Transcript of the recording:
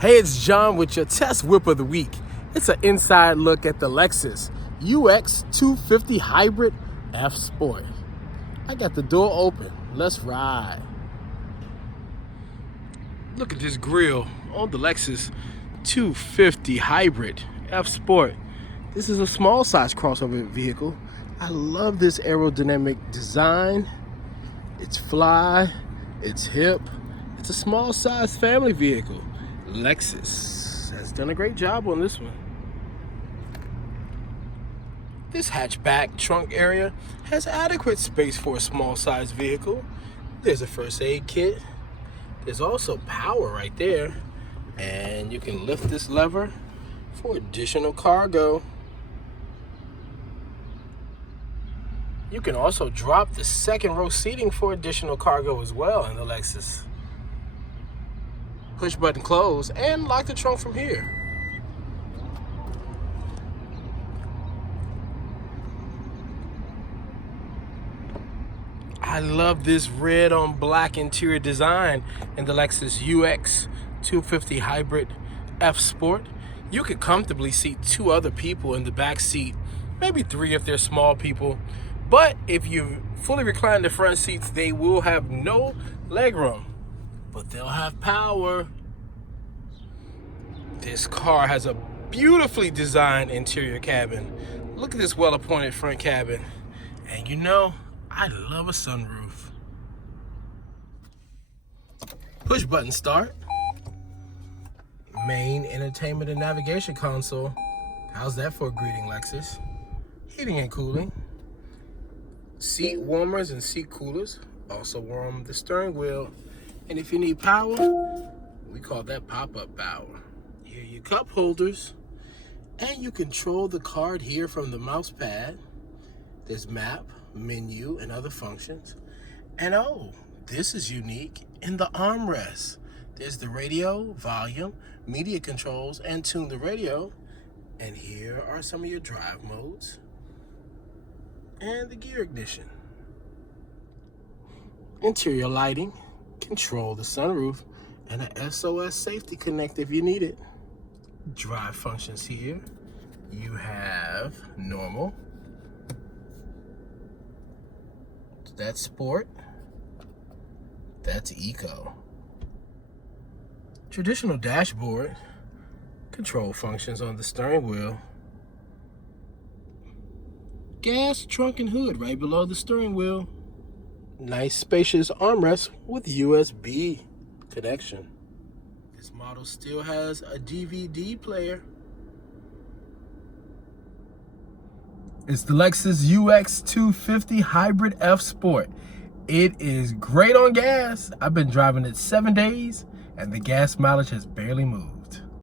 Hey, it's John with your test whip of the week. It's an inside look at the Lexus UX 250 Hybrid F Sport. I got the door open. Let's ride. Look at this grille on the Lexus 250 Hybrid F Sport. This is a small size crossover vehicle. I love this aerodynamic design. It's fly, it's hip, it's a small size family vehicle. Lexus has done a great job on this one. This hatchback trunk area has adequate space for a small size vehicle. There's a first aid kit. There's also power right there. And you can lift this lever for additional cargo. You can also drop the second row seating for additional cargo as well in the Lexus. Push button close and lock the trunk from here. I love this red on black interior design in the Lexus UX 250 Hybrid F Sport. You could comfortably seat 2 other people in the back seat, maybe 3 if they're small people. But if you fully recline the front seats, they will have no legroom, but they'll have power. This car has a beautifully designed interior cabin. Look at this well-appointed front cabin. And you know, I love a sunroof. Push button start. Main entertainment and navigation console. How's that for a greeting, Lexus? Heating and cooling. Seat warmers and seat coolers. Also warm the steering wheel. And if you need power, we call that pop-up power. Here are your cup holders. And you control the card here from the mouse pad. There's map, menu, and other functions. And oh, this is unique in the armrest. There's the radio, volume, media controls, and tune the radio. And here are some of your drive modes. And the gear ignition. Interior lighting, control the sunroof, and an SOS safety connect if you need it. Drive functions here. You have normal. That's sport. That's eco. Traditional dashboard. Control functions on the steering wheel. Gas, trunk, and hood right below the steering wheel. Nice spacious armrest with USB connection. This model still has a DVD player. It's the Lexus UX 250 Hybrid F Sport. It is great on gas. I've been driving it 7 days and the gas mileage has barely moved.